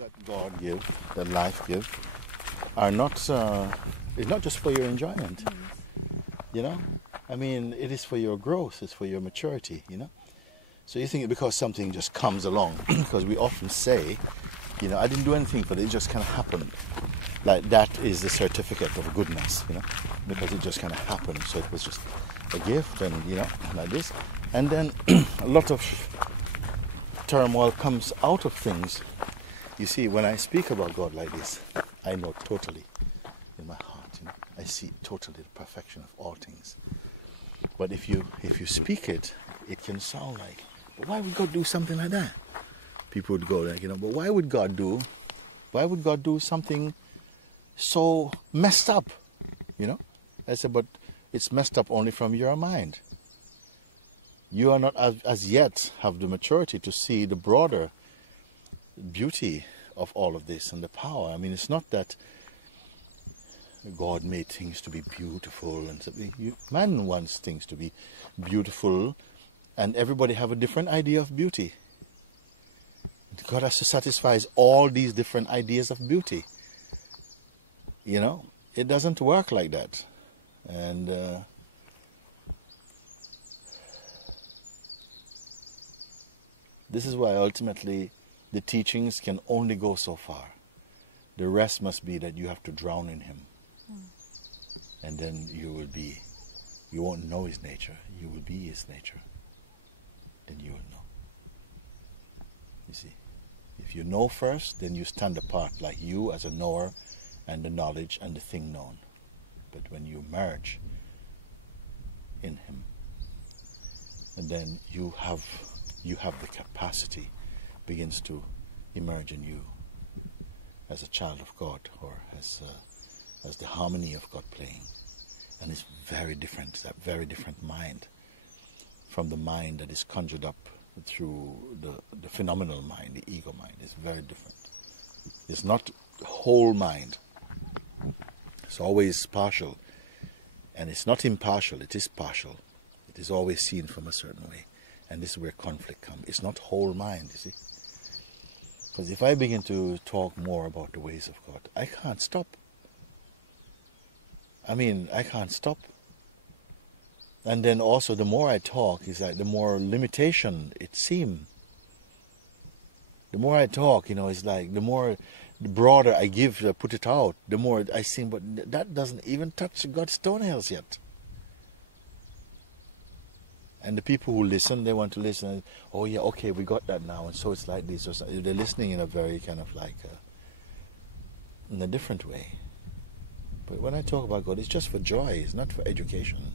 that God give, that life give, are not, it's not just for your enjoyment, you know? I mean, it is for your growth, it's for your maturity, you know? So you think because something just comes along, because we often say, you know, I didn't do anything for it, it just kind of happened. Like that is the certificate of goodness, you know, because it just kind of happened. So it was just a gift and, you know, like this. And then a lot of turmoil comes out of things. You see, when I speak about God like this, I know totally in my heart, you know, I see totally the perfection of all things. But if you speak it, it can sound like, but why would God do something like that? People would go like, you know, but why would God do something so messed up, you know? I said, but it's messed up only from your mind. You are not as yet have the maturity to see the broader beauty of all of this and the power. I mean, it's not that God made things to be beautiful and something. Man wants things to be beautiful, and everybody have a different idea of beauty. God has to satisfy all these different ideas of beauty. You know, it doesn't work like that. And this is why ultimately the teachings can only go so far. The rest must be that you have to drown in Him. And then you won't know His nature. You will be His nature. Then you will know. You see, if you know first, then you stand apart like you as a knower and the knowledge and the thing known. But when you merge in Him, and then you have the capacity begins to emerge in you as a child of God, or as the harmony of God playing. And it's very different, that very different mind from the mind that is conjured up through the phenomenal mind, the ego mind. It's very different. It's not the whole mind. It's always partial. And it's not impartial, it is partial. It is always seen from a certain way. And this is where conflict comes. It's not whole mind, you see. Because if I begin to talk more about the ways of God, I can't stop. I mean, I can't stop. And then also the more I talk, it's like the more limitation it seems. The more I talk, you know, it's like the broader I put it out, the more I seem, but that doesn't even touch God's toenails yet. And the people who listen, they want to listen, and, oh yeah, okay, we got that now, and so it's like this, or something. They're listening in a very kind of like, in a different way. But when I talk about God, it's just for joy, it's not for education.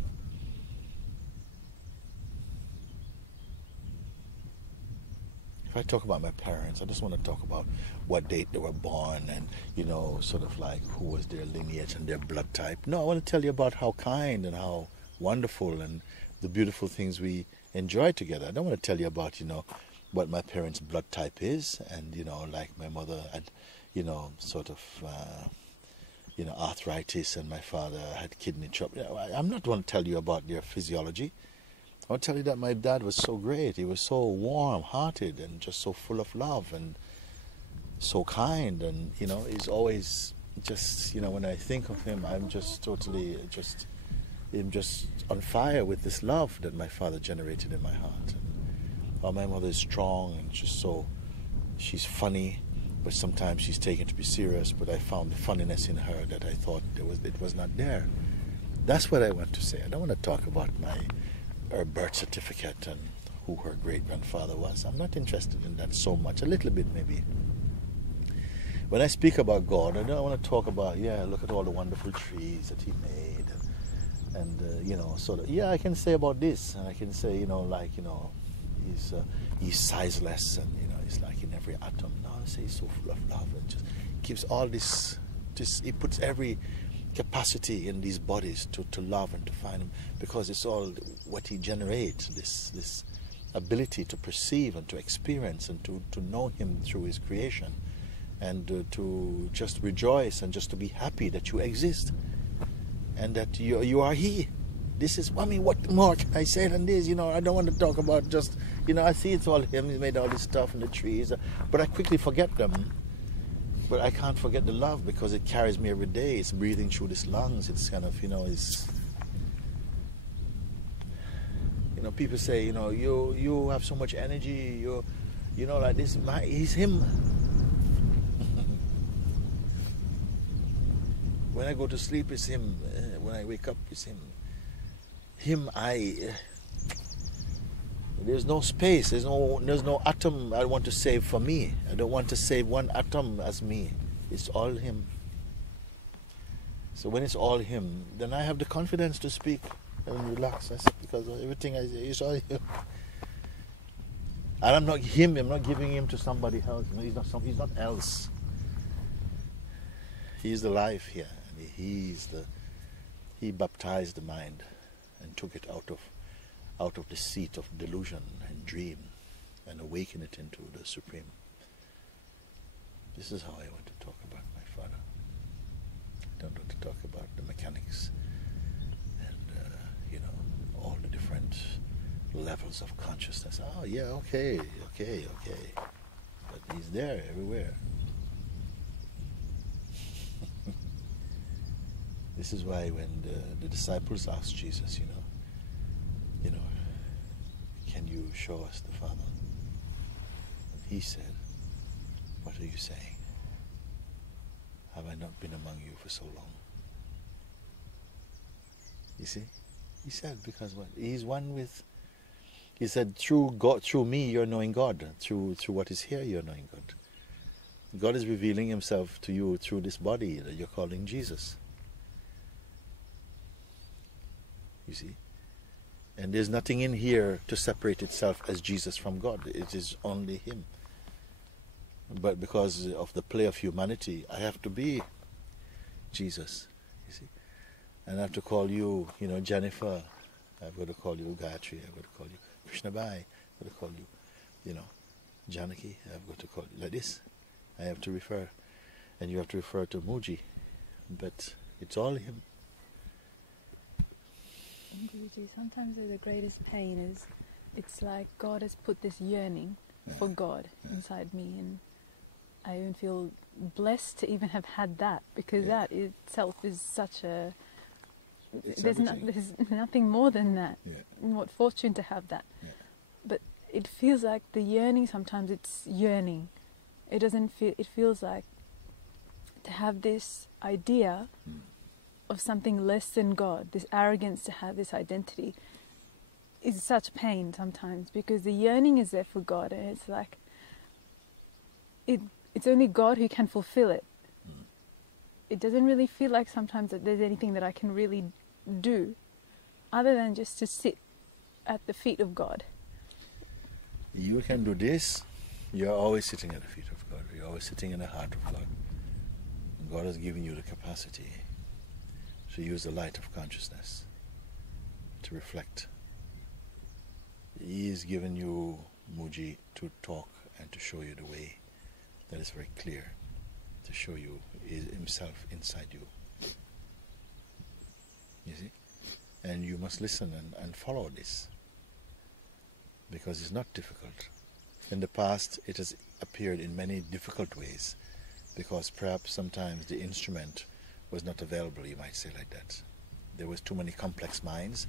If I talk about my parents, I just want to talk about what date they were born and, you know, sort of like who was their lineage and their blood type. No, I want to tell you about how kind and how wonderful and the beautiful things we enjoy together. I don't want to tell you about, you know, what my parents' blood type is, and, you know, like my mother had, you know, sort of, you know, arthritis, and my father had kidney trouble. I'm not going to tell you about their physiology. I want to tell you that my dad was so great. He was so warm-hearted and just so full of love and so kind. And, you know, he's always just, you know, when I think of him, I'm just totally I'm just on fire with this love that my father generated in my heart. And my mother is strong and just so, she's funny, but sometimes she's taken to be serious. But I found the funniness in her that I thought it was not there. That's what I want to say. I don't want to talk about her birth certificate and who her great-grandfather was. I'm not interested in that so much. A little bit maybe. When I speak about God, I don't want to talk about, yeah, look at all the wonderful trees that He made. And you know, sort of, yeah, I can say about this, and I can say, you know, like, you know, he's sizeless, and, you know, he's like in every atom. No, I say he's so full of love, and just gives all this, he puts every capacity in these bodies to love and to find Him, because it's all what He generates, this ability to perceive and to experience and to know Him through His creation, and to just rejoice and just to be happy that you exist. And that you are He. This is, I mean, what more can I say than this? You know, I don't want to talk about just, you know, I see it's all Him. He made all this stuff and the trees. But I quickly forget them But I can't forget the love because it carries me every day. It's breathing through these lungs. It's kind of, it's... people say, you have so much energy. Like this. He's him. When I go to sleep, it's him. When I wake up, it's him. There's no space. There's no atom I want to save for me. I don't want to save one atom as me. It's all him. So when it's all him, then I have the confidence to speak and relax. Because everything I say is all him. And I'm not him. I'm not giving him to somebody else. He's not else. He's the life here. And he baptized the mind and took it out of the seat of delusion and dream and awaken it into the Supreme. This is how I want to talk about my Father. I don't want to talk about the mechanics and all the different levels of consciousness. Oh yeah, okay. But he's there everywhere. This is why when the disciples asked Jesus, can you show us the Father? And he said, what are you saying? Have I not been among you for so long? You see? He said, because what? He's one with... He said, through God, through me, you're knowing God. Through what is here, you're knowing God. God is revealing himself to you through this body that you're calling Jesus. You see? And there's nothing in here to separate itself as Jesus from God. It is only him. But because of the play of humanity, I have to be Jesus. You see? And I have to call you, Jennifer. I've got to call you Gayatri. I've got to call you Krishnabai. I've got to call you, Janaki. I've got to call you like this. I have to refer. And you have to refer to Mooji. But it's all him. Guruji, sometimes the greatest pain is, it's like God has put this yearning for God inside me, and I even feel blessed to even have had that, because that itself is such a... There's nothing more than that. What fortune to have that. But it feels like the yearning, sometimes it's yearning. It doesn't feel... It feels like to have this idea of something less than God, this arrogance to have this identity, is such pain sometimes, because the yearning is there for God, and it's like it's only God who can fulfill it. It doesn't really feel like sometimes that there's anything that I can really do other than just to sit at the feet of God. You can do this. You're always sitting at the feet of God. You're always sitting in the heart of God. God has given you the capacity to use the light of consciousness to reflect. He has given you, Mooji, to talk and to show you the way that is very clear, to show you himself inside you. You see? And you must listen and follow this, because it's not difficult. In the past, it has appeared in many difficult ways, because perhaps sometimes the instrument was not available, you might say like that. There was too many complex minds,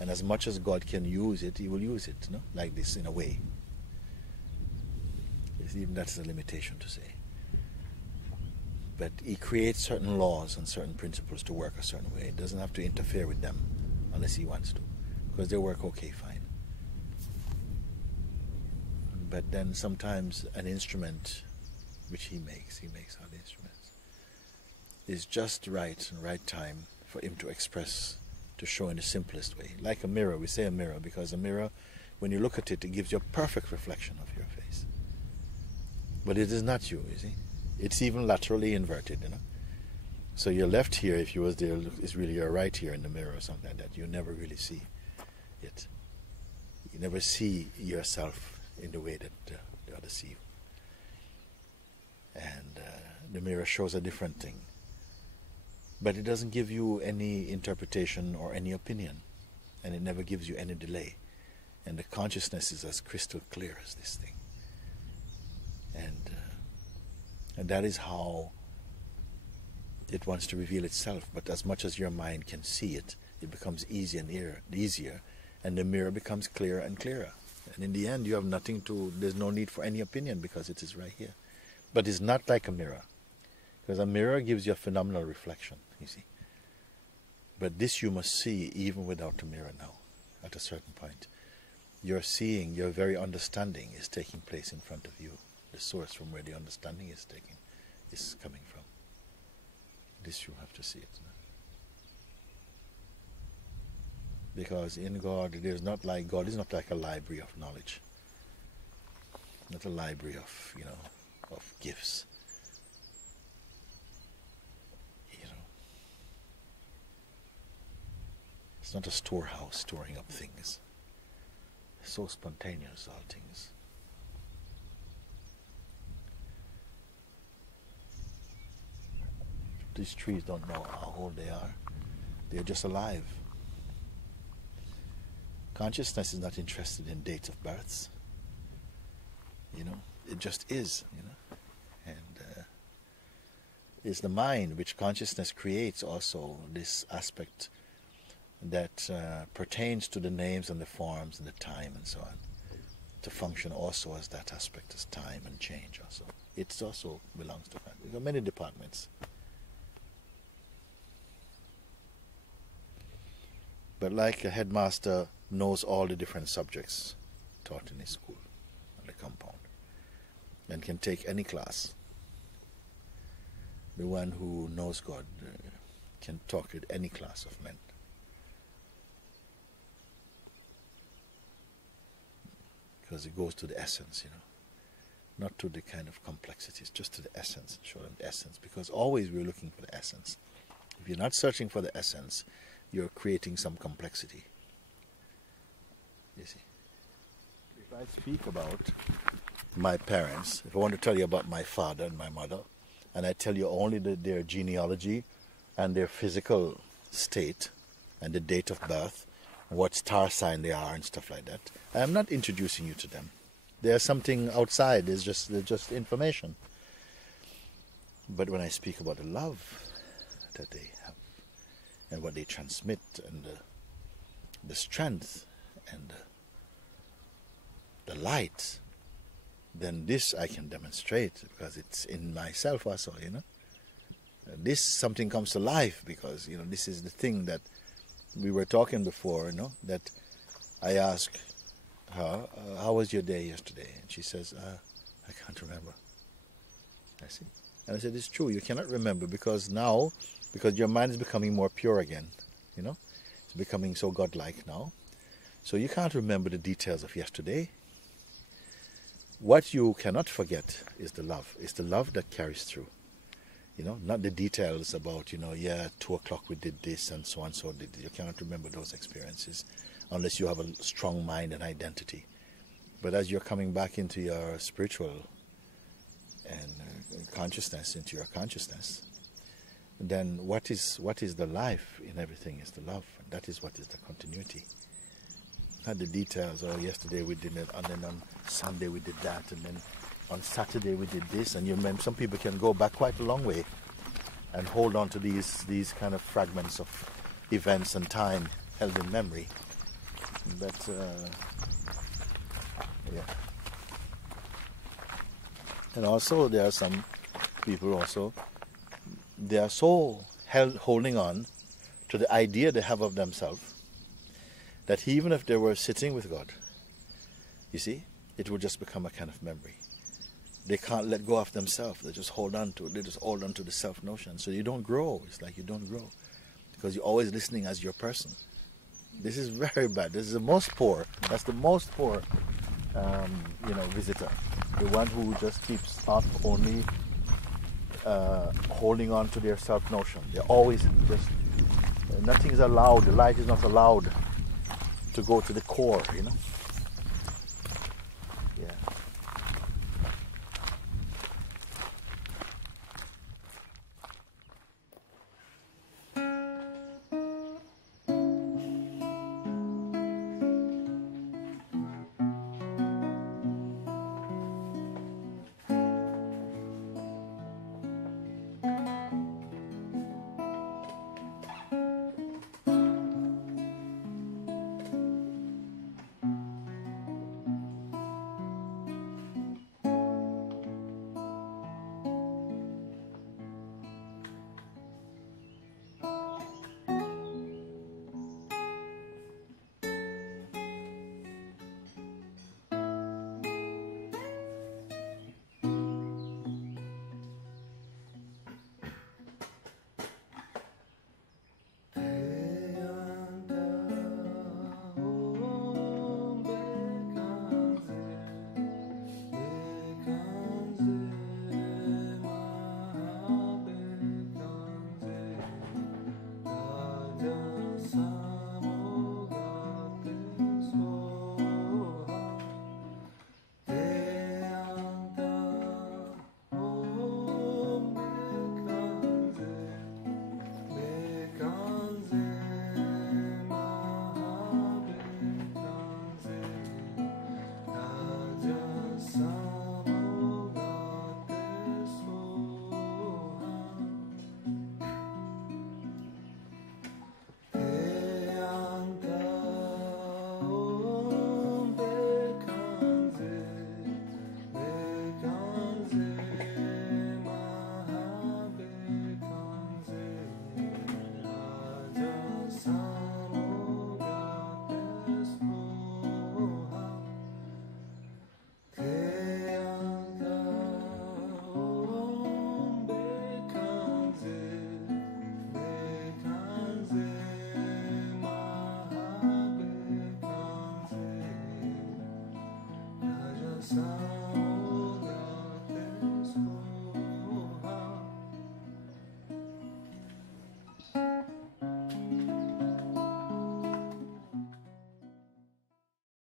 and as much as God can use it, he will use it, like this in a way. Even that's a limitation to say. But he creates certain laws and certain principles to work a certain way. It doesn't have to interfere with them unless he wants to, because they work okay, fine. But then sometimes an instrument which he makes other instruments, is just right and right time for him to express, to show in the simplest way. Like a mirror, we say a mirror because a mirror, when you look at it, it gives you a perfect reflection of your face. But it is not you see. It's even laterally inverted, So your left here, if you was there, is really your right here in the mirror or something like that. You never really see it. You never see yourself in the way that the others see you. And the mirror shows a different thing. But it doesn't give you any interpretation or any opinion. And it never gives you any delay. And the consciousness is as crystal clear as this thing. And that is how it wants to reveal itself. But as much as your mind can see it, it becomes easier and easier, and the mirror becomes clearer and clearer. And in the end, you have nothing to, there's no need for any opinion because it is right here. But it's not like a mirror, because a mirror gives you a phenomenal reflection, you see. But this you must see even without a mirror now, at a certain point. You're seeing, your very understanding is taking place in front of you. The source from where the understanding is coming from. This you have to see it. Because in God, God is not like a library of knowledge. Not a library of, of gifts. It's not a storehouse storing up things. It's so spontaneous, all things. These trees don't know how old they are. They're just alive. Consciousness is not interested in dates of births. It just is, And it's the mind which consciousness creates also this aspect that pertains to the names and the forms and the time and so on, to function also as that aspect, as time and change also. It also belongs to that. There are many departments. But like a headmaster knows all the different subjects taught in his school, on the compound, and can take any class. The one who knows God can talk with any class of men. Because it goes to the essence, not to the kind of complexities, just to the essence, show them the essence. Because always we're looking for the essence. If you're not searching for the essence, you're creating some complexity. You see. If I speak about my parents, if I want to tell you about my father and my mother, and I tell you only their genealogy and their physical state and the date of birth, what star sign they are and stuff like that, I am not introducing you to them. There's something outside, they're just information. But when I speak about the love that they have, and what they transmit, and the strength, and the light, then this I can demonstrate, because it's in myself also, This something comes to life, because, this is the thing that we were talking before, that I asked her, how was your day yesterday? And she says, I can't remember. I see. And I said, it's true, you cannot remember, because your mind is becoming more pure again, It's becoming so godlike now. So you can't remember the details of yesterday. What you cannot forget is the love. It's the love that carries through. Not the details about, 2 o'clock we did this and so on, so did. You cannot remember those experiences unless you have a strong mind and identity. But as you're coming back into your spiritual and consciousness, into your consciousness, then what is the life in everything is the love. And that is what is the continuity. Not the details, yesterday we did it, and then on Sunday we did that, and then on Saturday we did this, and you remember some people can go back quite a long way and hold on to these kind of fragments of events and time held in memory. But yeah. And also there are some people also, they are so holding on to the idea they have of themselves that even if they were sitting with God, you see, it would just become a kind of memory. They can't let go of themselves. They just hold on to it. They just hold on to the self-notion. So you don't grow. It's like you don't grow. Because you're always listening as your person. This is very bad. This is the most poor. That's the most poor, visitor. The one who just keeps up only holding on to their self-notion. They're always just, nothing is allowed. The light is not allowed to go to the core,